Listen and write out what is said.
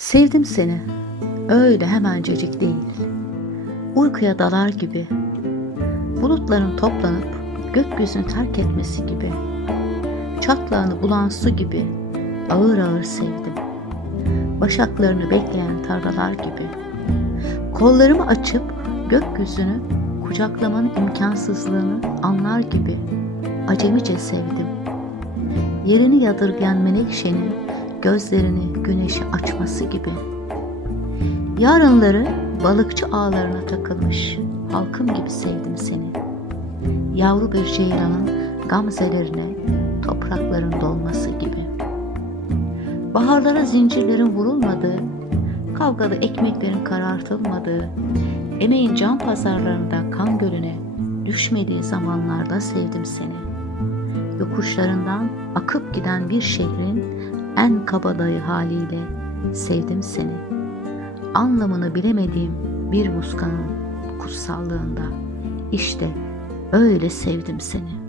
Sevdim seni. Öyle hemencecik değil. Uykuya dalar gibi. Bulutların toplanıp gökyüzünü terk etmesi gibi. Çatlağını bulan su gibi ağır ağır sevdim. Başaklarını bekleyen tarlalar gibi. Kollarımı açıp gökyüzünü kucaklamanın imkansızlığını anlar gibi acemice sevdim. Yerini yadırgayan menekşenin gözlerini güneşi açması gibi. Yarınları balıkçı ağlarına takılmış halkım gibi sevdim seni. Yavru bir ceylanın gamzelerine toprakların dolması gibi. Baharlara zincirlerin vurulmadığı, kavgalı ekmeklerin karartılmadığı, emeğin can pazarlarında kan gölüne düşmediği zamanlarda sevdim seni. Yokuşlarından akıp giden bir şehrin en kabadayı haliyle sevdim seni. Anlamını bilemediğim bir muskanın kutsallığında işte öyle sevdim seni.